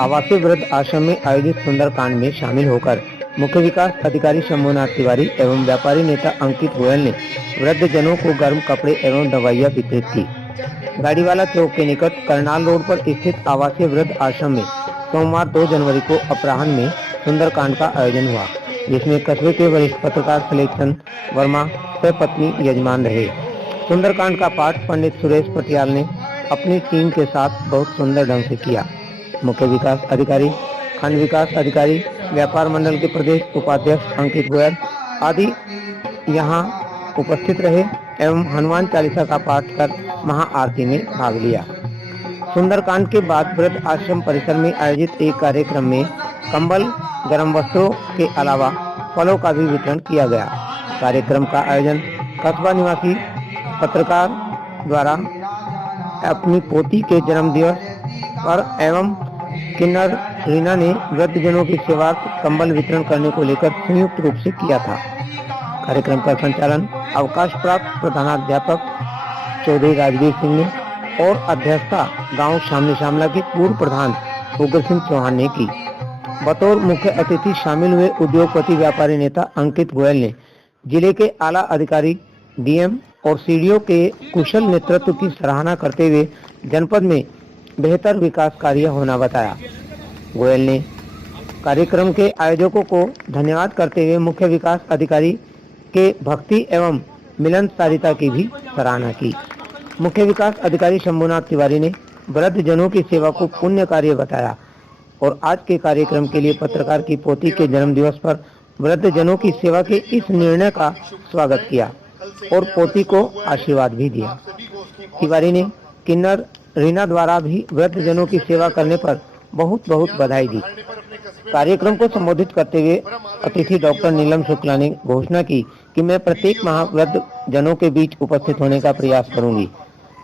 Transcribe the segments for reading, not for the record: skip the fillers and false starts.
आवासीय वृद्ध आश्रम में आयोजित सुंदरकांड में शामिल होकर मुख्य विकास अधिकारी शंभुनाथ तिवारी एवं व्यापारी नेता अंकित गोयल ने वृद्ध जनों को गर्म कपड़े एवं दवाइयां वितरित की। गाड़ीवाला चौक के निकट करनाल रोड पर स्थित आवासीय वृद्ध आश्रम में सोमवार 2 जनवरी को अपराह्न में सुंदरकांड का आयोजन हुआ, जिसमें कस्बे के वरिष्ठ पत्रकार सुलेखचंद वर्मा सपत्नी यजमान रहे। सुंदरकांड का पाठ पंडित सुरेश पटियाल ने अपनी टीम के साथ बहुत सुंदर ढंग से किया। मुख्य विकास अधिकारी, खंड विकास अधिकारी, व्यापार मंडल के प्रदेश उपाध्यक्ष अंकित गोयल आदि यहां उपस्थित रहे एवं हनुमान चालीसा का पाठ कर महाआरती में भाग लिया। सुंदरकांड के बाद वृद्ध आश्रम परिसर में आयोजित एक कार्यक्रम में कंबल, गर्म वस्त्रों के अलावा फलों का भी वितरण किया गया। कार्यक्रम का आयोजन कस्बा निवासी पत्रकार द्वारा अपनी पोती के जन्मदिवस पर एवं किन्नर रीना ने वृद्धजनों की सेवार्थ कंबल वितरण करने को लेकर संयुक्त रूप से किया था। कार्यक्रम का संचालन अवकाश प्राप्त प्रधानाध्यापक चौधरी राजवीर सिंह ने और अध्यक्षता गांव सामने शामला के पूर्व प्रधान उग्र सिंह चौहान ने की। बतौर मुख्य अतिथि शामिल हुए उद्योगपति व्यापारी नेता अंकित गोयल ने जिले के आला अधिकारी, डीएम और सीडीओ के कुशल नेतृत्व की सराहना करते हुए जनपद में बेहतर विकास कार्य होना बताया। गोयल ने कार्यक्रम के आयोजकों को धन्यवाद करते हुए मुख्य विकास अधिकारी के भक्ति एवं मिलनसारिता की भी सराहना की। मुख्य विकास अधिकारी शंभुनाथ तिवारी ने वृद्ध जनों की सेवा को पुण्य कार्य बताया और आज के कार्यक्रम के लिए पत्रकार की पोती के जन्म दिवस पर वृद्ध जनों की सेवा के इस निर्णय का स्वागत किया और पोती को आशीर्वाद भी दिया। तिवारी ने किन्नर रीना द्वारा भी वृद्ध जनों की सेवा करने पर बहुत बहुत बधाई दी। कार्यक्रम को संबोधित करते हुए अतिथि डॉक्टर नीलम शुक्ला ने घोषणा की कि मैं प्रत्येक माह वृद्ध जनों के बीच उपस्थित होने का प्रयास करूंगी।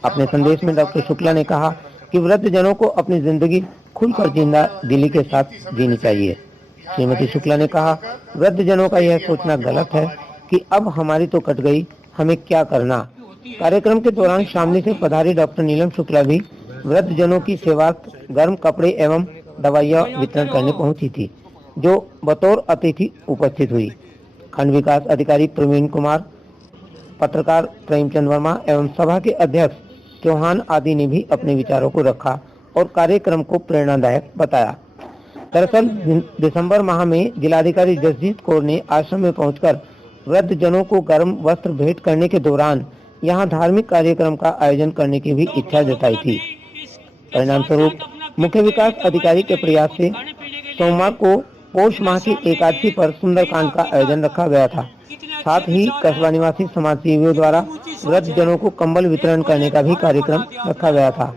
अपने संदेश में डॉक्टर शुक्ला ने कहा कि वृद्ध जनों को अपनी जिंदगी खुलकर जिंदा दिली के साथ जीनी चाहिए। श्रीमती शुक्ला ने कहा, वृद्ध जनों का यह सोचना गलत है कि अब हमारी तो कट गई, हमें क्या करना। कार्यक्रम के दौरान शामली से पधारी डॉक्टर नीलम शुक्ला भी वृद्ध जनों की सेवार्थ गर्म कपड़े एवं दवाइयां वितरण करने पहुंची थी, जो बतौर अतिथि उपस्थित हुई। खंड विकास अधिकारी प्रवीण कुमार, पत्रकार प्रेमचंद वर्मा एवं सभा के अध्यक्ष चौहान आदि ने भी अपने विचारों को रखा और कार्यक्रम को प्रेरणादायक बताया। दरअसल दिसंबर माह में जिलाधिकारी जसजीत कौर ने आश्रम में पहुंचकर वृद्ध जनों को गर्म वस्त्र भेंट करने के दौरान यहां धार्मिक कार्यक्रम का आयोजन करने की भी इच्छा जताई थी। परिणाम स्वरूप मुख्य विकास अधिकारी के प्रयास से सोमवार को पौष माह की एकादशी पर सुंदरकांड का आयोजन रखा गया था। साथ ही कस्बा निवासी समाज सेवियों द्वारा वृद्ध जनों को कंबल वितरण करने का भी कार्यक्रम रखा गया था।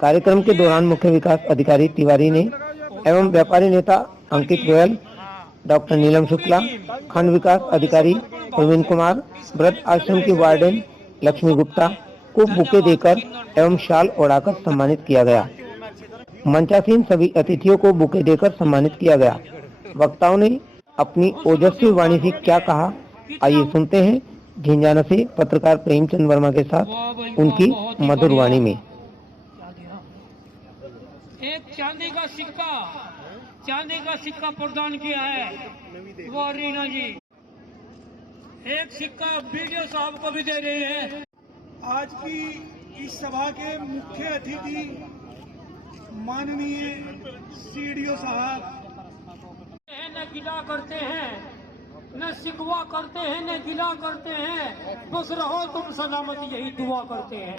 कार्यक्रम के दौरान मुख्य विकास अधिकारी तिवारी ने एवं व्यापारी नेता अंकित गोयल, डॉक्टर नीलम शुक्ला, खंड विकास अधिकारी प्रवीण कुमार, वृद्ध आश्रम की वार्डन लक्ष्मी गुप्ता को बुके देकर एवं शाल ओढ़ाकर सम्मानित किया गया। मंचासीन सभी अतिथियों को बुके देकर सम्मानित किया गया। वक्ताओं ने अपनी ओजस्वी वाणी से क्या कहा, आइए सुनते हैं झिंझाना से पत्रकार प्रेमचंद वर्मा के साथ उनकी मधुर वाणी में। एक चांदी का सिक्का प्रदान किया है वो रीना जी। एक सिक्का वीडियो साहब को भी दे रहे हैं। आज की इस सभा के मुख्य अतिथि माननीय सीडीओ साहब न गिला करते हैं, न शिकवा करते हैं, न गिला करते हैं, खुश रहो तुम सलामत, यही दुआ करते हैं।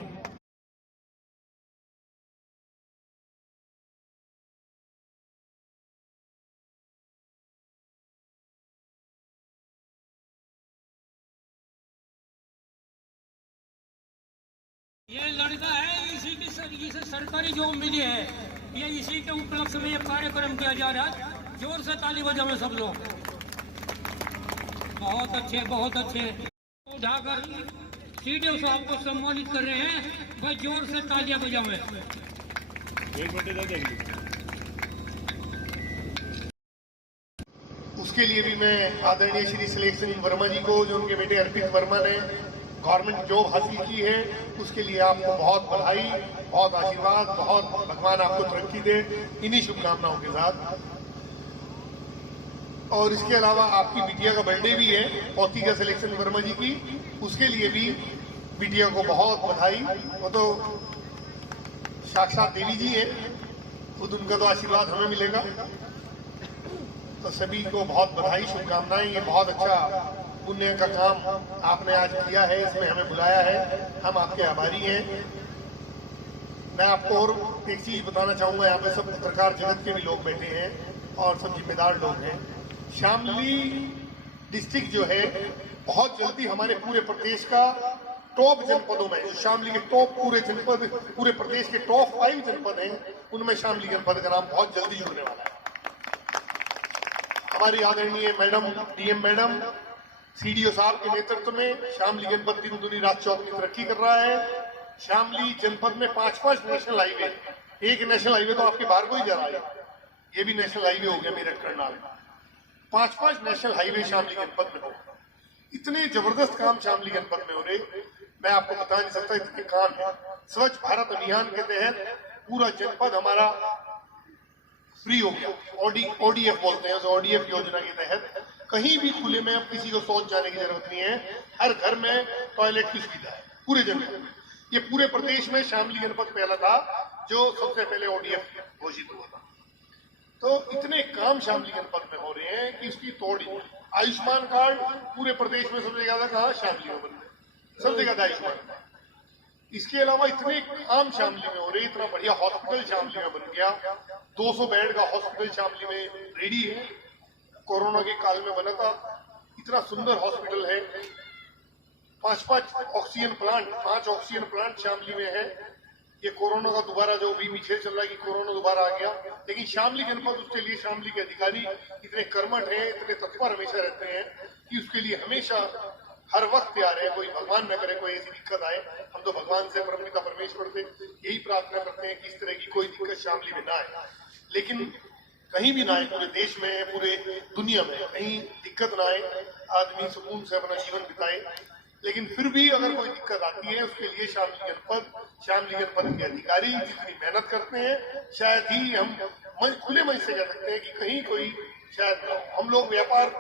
ये लड़का है, इसी से सरकारी जॉब मिली है। ये इसी के उपलक्ष्य में ये कार्यक्रम किया जा रहा है। जोर से ताली बजाओ सब लोग। बहुत अच्छे, बहुत अच्छे। उठाकर सीडीओ साहब को सम्मानित कर रहे हैं, भाई जोर से तालियां बजाओ। उसके लिए भी मैं आदरणीय श्री सुलेखचंद वर्मा जी को, जो उनके बेटे अर्पित वर्मा ने गवर्नमेंट जॉब हासिल की है, उसके लिए आपको बहुत बधाई, बहुत आशीर्वाद, बहुत भगवान आपको तरक्की दे, इन्हीं शुभकामनाओं के साथ। और इसके अलावा आपकी बिटिया का बर्थडे भी है, पौती का सिलेक्शन वर्मा जी की, उसके लिए भी बिटिया को बहुत बधाई। वो तो साक्षात देवी जी है, खुद उनका तो आशीर्वाद हमें मिलेगा। तो सभी को बहुत बधाई, शुभकामनाएं। ये बहुत अच्छा पुण्य का काम आपने आज किया है, इसमें हमें बुलाया है, हम आपके आभारी हैं। मैं आपको और एक चीज बताना चाहूंगा, यहाँ पे सब पत्रकार जगत के भी लोग बैठे हैं और सब जिम्मेदार लोग हैं। शामली डिस्ट्रिक्ट जो है बहुत जल्दी हमारे पूरे प्रदेश का टॉप जनपदों में, जो शामली के टॉप पूरे जनपद, पूरे प्रदेश के टॉप 5 जनपद हैं, उनमें शामली जनपद का नाम बहुत जल्दी जुड़ने वाला है। हमारी आदरणीय मैडम, डीएम मैडम, सीडीओ साहब के नेतृत्व में शामली जनपद दिन दुनी रात चौक की तरक्की कर रहा है। शामली जनपद में 5-5 नेशनल हाईवे, एक नेशनल हाईवे तो आपके बाहर को ही जा रहा है, ये भी नेशनल हाईवे हो गया मेरठ करनाल। 5-5 नेशनल हाईवे शामली जनपद में हो, इतने जबरदस्त काम शामली जनपद में हो रहे, मैं आपको बता नहीं सकता इतने काम है। स्वच्छ भारत अभियान के तहत पूरा जनपद हमारा फ्री हो गया, ओडीएफ बोलते हैं, ओडीएफ योजना के तहत कहीं भी खुले में अब किसी को शौच जाने की जरूरत नहीं है, हर घर में टॉयलेट की सुविधा है पूरे जनपद में। ये पूरे प्रदेश में शामली जनपद पहला था जो सबसे पहले ओडीएफ घोषित हुआ था। तो इतने काम शामली जनपद में हो रहे हैं कि उसकी तोड़ ही। आयुष्मान कार्ड पूरे प्रदेश में सबसे ज्यादा कहा, शामली में बन रहे, सबसे ज्यादा आयुष्मान कार्ड। इसके अलावा इतने काम शामली में हो रहे, इतना बढ़िया हॉस्पिटल शामली में बन गया, 200 बेड का हॉस्पिटल शामली में रेडी है, कोरोना के काल में बना था, इतना सुंदर हॉस्पिटल है। 5 oxygen plant, 5 oxygen plant Shamli में है। ये कोरोना का दोबारा जो भी पीछे चल रहा है कि कोरोना दोबारा आ गया, लेकिन शामली जनपद उसके लिए, शामली के अधिकारी इतने कर्मठ हैं, इतने तत्पर हमेशा रहते हैं कि उसके लिए हमेशा हर वक्त तैयार है। कोई भगवान न करे कोई ऐसी दिक्कत आए, हम तो भगवान से, परमपिता परमेश्वर से यही प्रार्थना करते हैं कि इस तरह की कोई दिक्कत शामली में ना आए, लेकिन कहीं भी ना आए, पूरे देश में, पूरे दुनिया में कहीं दिक्कत ना आए, आदमी सुकून से अपना जीवन बिताए। लेकिन फिर भी अगर कोई दिक्कत आती है, उसके लिए शामली जनपद के अधिकारी जितनी मेहनत करते हैं, शायद ही हम खुले मन से कह सकते हैं कि कहीं कोई शायद ना हो। हम लोग व्यापार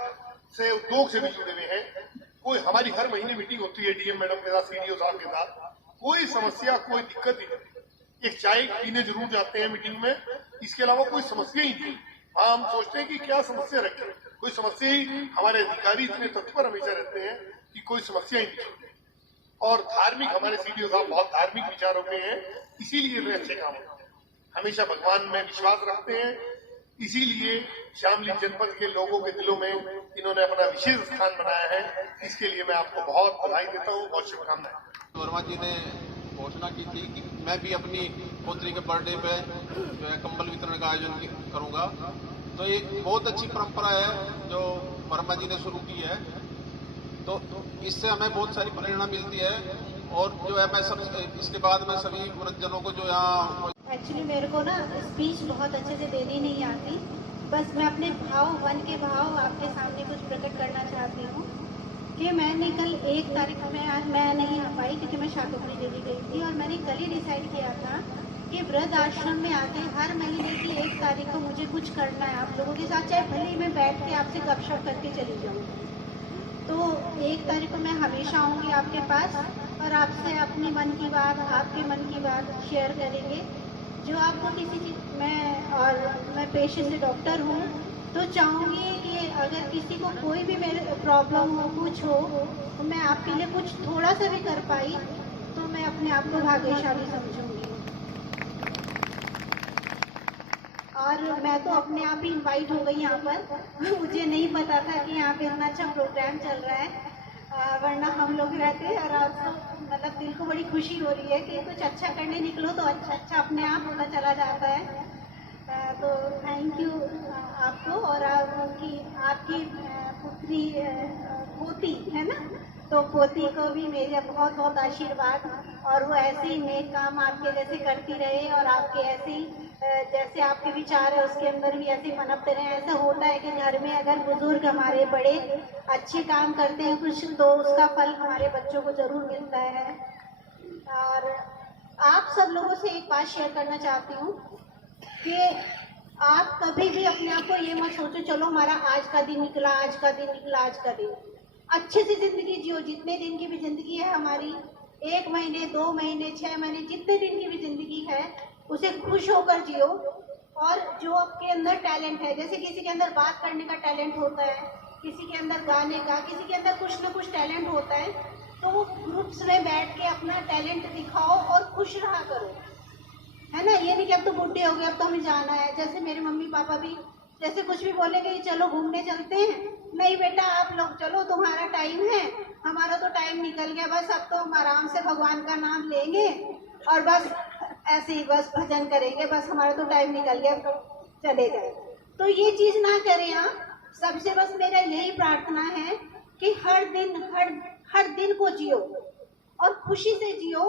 से, उद्योग से भी जुड़े हुए हैं, कोई हमारी हर महीने मीटिंग होती है डीएम मैडम के साथ, सीडीओ साहब के साथ, कोई समस्या, कोई दिक्कत ही नहीं। एक चाय पीने जरूर जाते हैं मीटिंग में, इसके अलावा कोई समस्या ही नहीं। हाँ, हम सोचते हैं कि क्या समस्या रखें, कोई समस्या ही, हमारे अधिकारी इतने तत्पर हमेशा रहते हैं कि कोई समस्या ही नहीं। और धार्मिक, हमारे सीडीओ साहब बहुत धार्मिक विचारों के हैं, इसीलिए वे अच्छे काम करते हैं, हमेशा भगवान में विश्वास रखते हैं, इसीलिए शामली जनपद के लोगों के दिलों में इन्होंने अपना विशेष स्थान बनाया है। इसके लिए मैं आपको बहुत बधाई देता हूँ, बहुत शुभकामनाएं। वर्मा जी ने घोषणा की थी कि मैं भी अपनी पुत्री के बर्थडे पे जो है कंबल वितरण का आयोजन करूंगा, तो ये बहुत अच्छी परंपरा है जो वर्मा जी ने शुरू की है, तो इससे हमें बहुत सारी प्रेरणा मिलती है। और जो है मैं सब इसके बाद में सभी वृद्धजनों को जो यहाँ, एक्चुअली मेरे को ना स्पीच बहुत अच्छे से देनी नहीं आती, बस मैं अपने भाव, मन के भाव आपके सामने कुछ प्रकट करना चाहती हूँ कि मैंने कल 1 तारीख में, आज मैं नहीं आ पाई क्योंकि मैं शाकंभरी देवी गई थी, और मैंने कल ही डिसाइड किया था कि वृद्ध आश्रम में आके हर महीने की 1 तारीख को मुझे कुछ करना है आप लोगों के साथ, चाहे भले ही मैं बैठ के आपसे गपशप करके चली जाऊँ। तो 1 तारीख को मैं हमेशा आऊँगी आपके पास और आपसे अपनी मन की बात, आपके मन की बात शेयर करेंगे, जो आपको किसी चीज़ मैं पेशेंट से डॉक्टर हूँ, तो चाहूँगी कि अगर किसी को कोई भी मेरे प्रॉब्लम हो, कुछ हो, तो मैं आपके लिए कुछ थोड़ा सा भी कर पाई तो मैं अपने आप को भाग्यशाली समझूंगी। और मैं तो अपने आप ही इनवाइट हो गई यहाँ पर मुझे नहीं पता था कि यहाँ पे इतना अच्छा प्रोग्राम चल रहा है, वरना हम लोग रहते। और आज तो मतलब दिल को बड़ी खुशी हो रही है कि कुछ अच्छा करने निकलो तो अच्छा अपने आप होता चला जाता है। तो थैंक यू आपको, और आपकी पुत्री पोती है ना, तो पोती को भी मेरे बहुत बहुत आशीर्वाद, और वो ऐसे ही नेक काम आपके जैसे करती रहे, और आपके ऐसे ही जैसे आपके विचार है उसके अंदर भी ऐसे पनपते रहे। ऐसा होता है कि घर में अगर बुजुर्ग हमारे बड़े अच्छे काम करते हैं कुछ, तो उसका फल हमारे बच्चों को जरूर मिलता है। और आप सब लोगों से एक बात शेयर करना चाहती हूँ कि आप कभी भी अपने आप को ये मत सोचो चलो हमारा आज का दिन निकला, आज का दिन निकला, आज का दिन। अच्छे से ज़िंदगी जियो, जितने दिन की भी ज़िंदगी है हमारी, 1 महीने 2 महीने 6 महीने जितने दिन की भी ज़िंदगी है, उसे खुश होकर जियो। और जो आपके अंदर टैलेंट है, जैसे किसी के अंदर बात करने का टैलेंट होता है, किसी के अंदर गाने का, किसी के अंदर कुछ ना कुछ टैलेंट होता है, तो वो ग्रुप्स में बैठ के अपना टैलेंट दिखाओ और खुश रहा करो, है ना। ये नहीं कि अब तो बुढ़े हो गए अब तो हमें जाना है। जैसे मेरे मम्मी पापा भी जैसे कुछ भी बोलेंगे कि चलो घूमने चलते हैं, नहीं बेटा आप लोग चलो, तुम्हारा टाइम है, हमारा तो टाइम निकल गया, बस अब तो हम आराम से भगवान का नाम लेंगे और बस ऐसे ही बस भजन करेंगे, बस हमारा तो टाइम निकल गया, तो चले जाए। तो ये चीज़ ना करें आप। सबसे बस मेरा यही प्रार्थना है कि हर दिन को जियो और खुशी से जियो।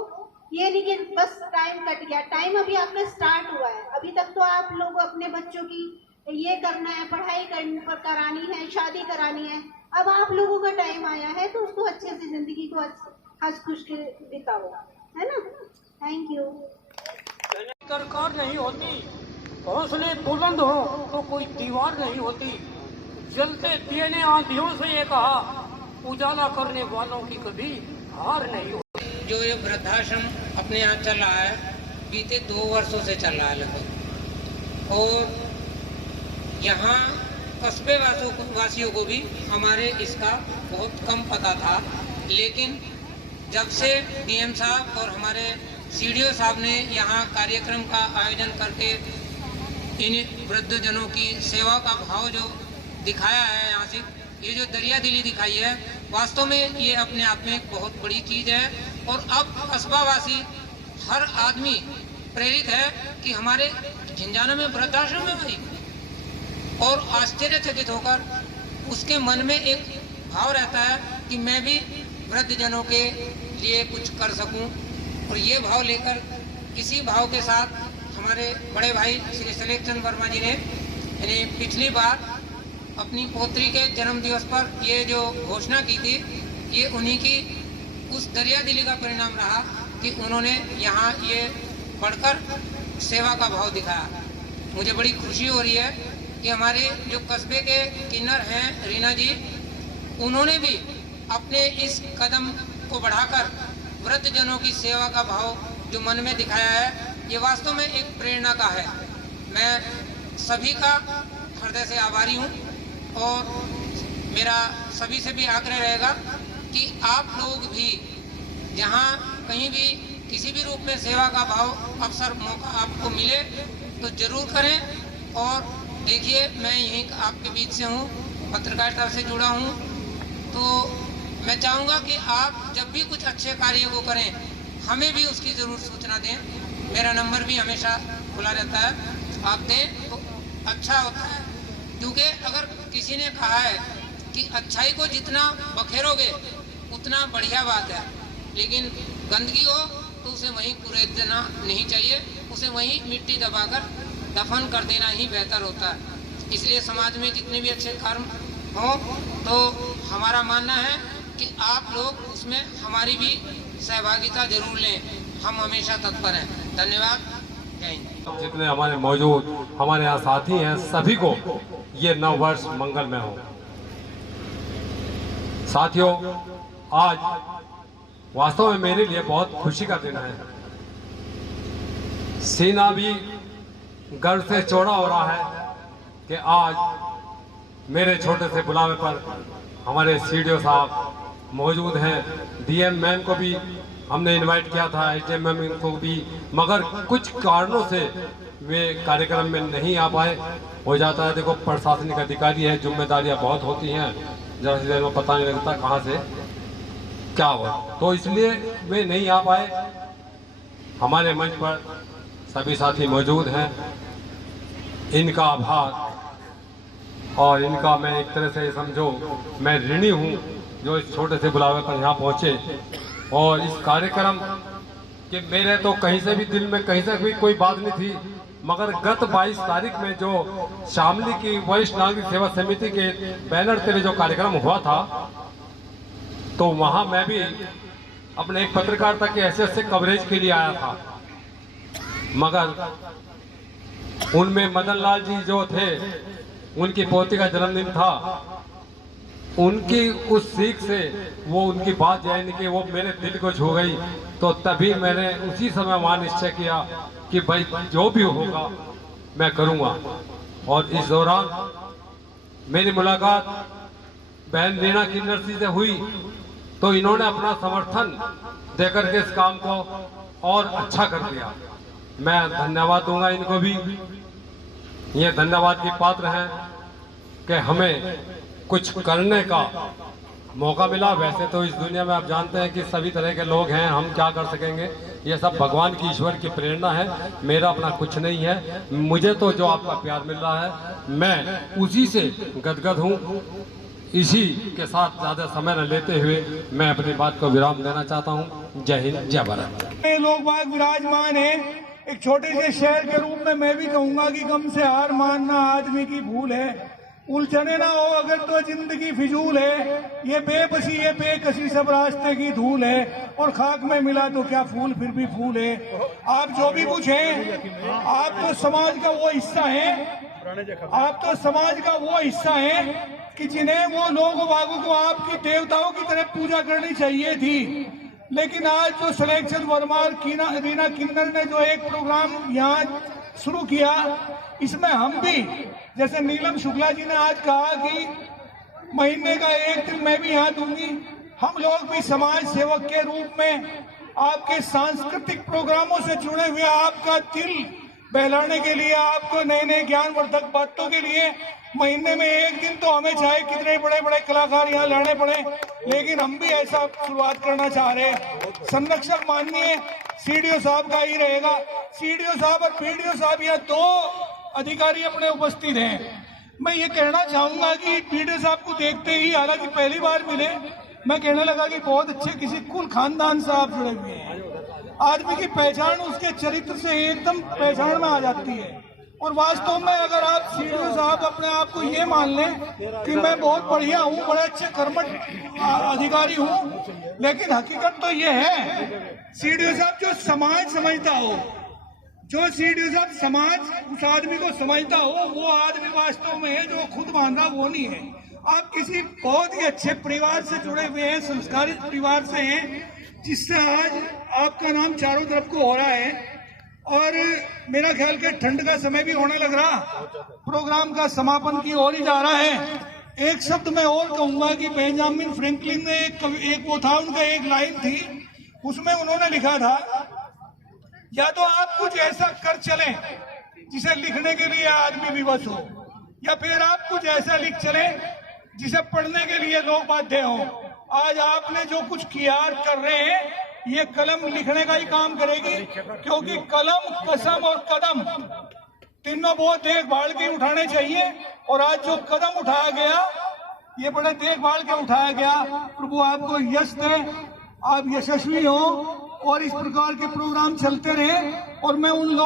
ये नहीं कि बस टाइम कट गया, टाइम अभी आपका स्टार्ट हुआ है। अभी तक तो आप लोग अपने बच्चों की ये करना है, पढ़ाई करानी है, शादी करानी है, अब आप लोगों का टाइम आया है तो उसको अच्छे से जिंदगी को हंस खुश के बिताओ, है ना। Thank you. सरकार नहीं होती, हौसले बुलंद हो तो कोई दीवार नहीं होती। जलते दिए ने आंधियों से ये कहा, उजाला करने वालों की कभी हार नहीं होती। जो ये वृद्धाश्रम अपने यहाँ चल रहा है, बीते 2 वर्षों से चल रहा है लगभग, और यहाँ कस्बे वासियों को भी हमारे इसका बहुत कम पता था। लेकिन जब से डीएम साहब और हमारे सीडीओ साहब ने यहाँ कार्यक्रम का आयोजन करके इन वृद्धजनों की सेवा का भाव जो दिखाया है, यहाँ से ये जो दरिया दिली दिखाई है, वास्तव में ये अपने आप में एक बहुत बड़ी चीज़ है। और अब कस्बावासी हर आदमी प्रेरित है कि हमारे झिंझाना में वृद्धाश्रम है भाई, और आश्चर्यचकित होकर उसके मन में एक भाव रहता है कि मैं भी वृद्धजनों के लिए कुछ कर सकूं। और ये भाव लेकर इसी भाव के साथ हमारे बड़े भाई श्री शैलेश चंद्र वर्मा जी ने यानी पिछली बार अपनी पोत्री के जन्म दिवस पर ये जो घोषणा की थी, ये उन्हीं की उस दरिया दिली का परिणाम रहा कि उन्होंने यहाँ ये पढ़कर सेवा का भाव दिखाया। मुझे बड़ी खुशी हो रही है कि हमारे जो कस्बे के किन्नर हैं रीना जी, उन्होंने भी अपने इस कदम को बढ़ाकर वृद्धजनों की सेवा का भाव जो मन में दिखाया है, ये वास्तव में एक प्रेरणा का है। मैं सभी का हृदय से आभारी हूँ और मेरा सभी से भी आग्रह रहेगा कि आप लोग भी जहाँ कहीं भी किसी भी रूप में सेवा का भाव अवसर मौका आपको मिले तो जरूर करें। और देखिए, मैं यहीं आपके बीच से हूँ, पत्रकारिता से जुड़ा हूँ, तो मैं चाहूँगा कि आप जब भी कुछ अच्छे कार्य को करें हमें भी उसकी ज़रूर सूचना दें। मेरा नंबर भी हमेशा खुला रहता है, आप दें तो अच्छा होता है। क्योंकि अगर किसी ने कहा है कि अच्छाई को जितना बखेरोगे उतना बढ़िया बात है, लेकिन गंदगी हो तो उसे वहीं कुरेद देना नहीं चाहिए, उसे वहीं मिट्टी दबाकर दफन कर देना ही बेहतर होता है। इसलिए समाज में जितने भी अच्छे कर्म हों तो हमारा मानना है कि आप लोग उसमें हमारी भी सहभागिता जरूर लें, हम हमेशा तत्पर हैं। धन्यवाद, जय हिंद। जितने हमारे मौजूद हमारे यहाँ साथी हैं, सभी को ये नव वर्ष मंगलमय हो। साथियों, आज वास्तव में मेरे लिए बहुत खुशी का दिन है। सीना भी गर्व से चौड़ा हो रहा है कि आज मेरे छोटे से बुलावे पर हमारे सीडीओ साहब मौजूद हैं। डीएम मैम को भी हमने इनवाइट किया था, एचएम मैम को भी, मगर कुछ कारणों से वे कार्यक्रम में नहीं आ पाए। हो जाता है, देखो प्रशासनिक अधिकारी है, जिम्मेदारियां बहुत होती हैं, जरा सी देर में पता नहीं लगता कहाँ से क्या हुआ, तो इसलिए वे नहीं आ पाए। हमारे मंच पर सभी साथी मौजूद हैं, इनका आभार और इनका मैं एक तरह से समझो मैं ऋणी हूँ। जो इस छोटे से बुलावे पर यहाँ पहुँचे। और इस कार्यक्रम के मेरे तो कहीं से भी दिल में कहीं से भी कोई बात नहीं थी, मगर गत 22 तारीख में जो शामली की वरिष्ठ नागरिक सेवा समिति के बैनर तले जो कार्यक्रम हुआ था, तो वहाँ मैं भी अपने एक पत्रकारिता के ऐसे कवरेज के लिए आया था। मगर उनमें मदन लाल जी जो थे, उनकी पोती का जन्मदिन था, उनकी उस सीख से वो उनकी बात यानी कि वो मेरे दिल को छू गई। तो तभी मैंने उसी समय वहाँ निश्चय किया कि भाई जो भी होगा मैं करूँगा। और इस दौरान मेरी मुलाकात बहन रीना किन्नर से हुई, तो इन्होंने अपना समर्थन देकर के इस काम को और अच्छा कर दिया। मैं धन्यवाद दूंगा इनको भी। ये धन्यवाद के पात्र हैं कि हमें कुछ करने का मौका मिला। वैसे तो इस दुनिया में आप जानते हैं कि सभी तरह के लोग हैं, हम क्या कर सकेंगे, ये सब भगवान की ईश्वर की प्रेरणा है, मेरा अपना कुछ नहीं है। मुझे तो जो आपका प्यार मिल रहा है मैं उसी से गदगद हूँ। इसी के साथ ज़्यादा समय न लेते हुए मैं अपनी बात को विराम देना चाहता हूँ। जय हिंद, जय भारत। लोग बाग विराजमान है। एक छोटे से शहर के रूप में मैं भी कहूंगा कि गम से हार मानना आदमी की भूल है। उलझने ना हो अगर तो जिंदगी फिजूल है। ये बेबसी ये बेकसी सब रास्ते की धूल है, और खाक में मिला तो क्या फूल फिर भी फूल है। आप जो भी कुछ हैं, आप तो समाज का वो हिस्सा है, आप तो समाज का वो हिस्सा है कि जिन्हें वो लोगों बागों को आपकी देवताओं की तरह पूजा करनी चाहिए थी। लेकिन आज जो सिलेक्शन वर्मा और रीना किन्नर ने जो एक प्रोग्राम यहाँ शुरू किया, इसमें हम भी, जैसे नीलम शुक्ला जी ने आज कहा कि महीने का एक दिन मैं भी यहाँ दूंगी, हम लोग भी समाज सेवक के रूप में आपके सांस्कृतिक प्रोग्रामों से जुड़े हुए आपका दिल बहलाने के लिए, आपको नए नए ज्ञानवर्धक बातों के लिए महीने में एक दिन तो हमें चाहे कितने बड़े बड़े कलाकार यहाँ लाने पड़े, लेकिन हम भी ऐसा शुरुआत करना चाह रहे हैं। संरक्षक माननीय सीडीओ साहब का ही रहेगा। सीडीओ साहब और पीडीओ साहब यहाँ दो अधिकारी अपने उपस्थित हैं। मैं ये कहना चाहूंगा कि पीडीओ साहब को देखते ही, हालांकि पहली बार मिले, मैं कहने लगा कि बहुत अच्छे किसी कुल खानदान से आप जुड़े हुए हैं। आदमी की पहचान उसके चरित्र से एकदम पहचान में आ जाती है। और वास्तव में अगर आप सीडीओ साहब अपने आप को ये मान लें कि मैं बहुत बढ़िया हूँ, बड़े अच्छे कर्मठ अधिकारी हूँ, लेकिन हकीकत तो ये है सीडीओ साहब जो समाज समझता हो, जो सीडीओ साहब समाज उस आदमी को समझता हो, वो आदमी वास्तव में है जो खुद मान रहा वो नहीं है। आप किसी बहुत ही अच्छे परिवार से जुड़े हुए हैं, संस्कारित परिवार से हैं, जिससे आज आपका नाम चारों तरफ को हो रहा है। और मेरा ख्याल के ठंड का समय भी होने लग रहा, प्रोग्राम का समापन की ओर ही जा रहा है। एक शब्द मैं और कहूंगा कि बेंजामिन फ्रैंकलिन ने एक वो था, उनका एक लाइन थी, उसमें उन्होंने लिखा था, या तो आप कुछ ऐसा कर चलें जिसे लिखने के लिए आदमी विवश हो, या फिर आप कुछ ऐसा लिख चलें जिसे पढ़ने के लिए लोग बाध्य हों। आज आपने जो कुछ किया कर रहे हैं, ये कलम लिखने का ही काम करेगी, क्योंकि कलम, कसम और कदम तीनों बहुत देखभाल के उठाने चाहिए। और आज जो कदम उठाया गया, ये बड़े देखभाल के उठाया गया। प्रभु आपको यश दे, आप यशस्वी हो और इस प्रकार के प्रोग्राम चलते रहे। और मैं उन लोग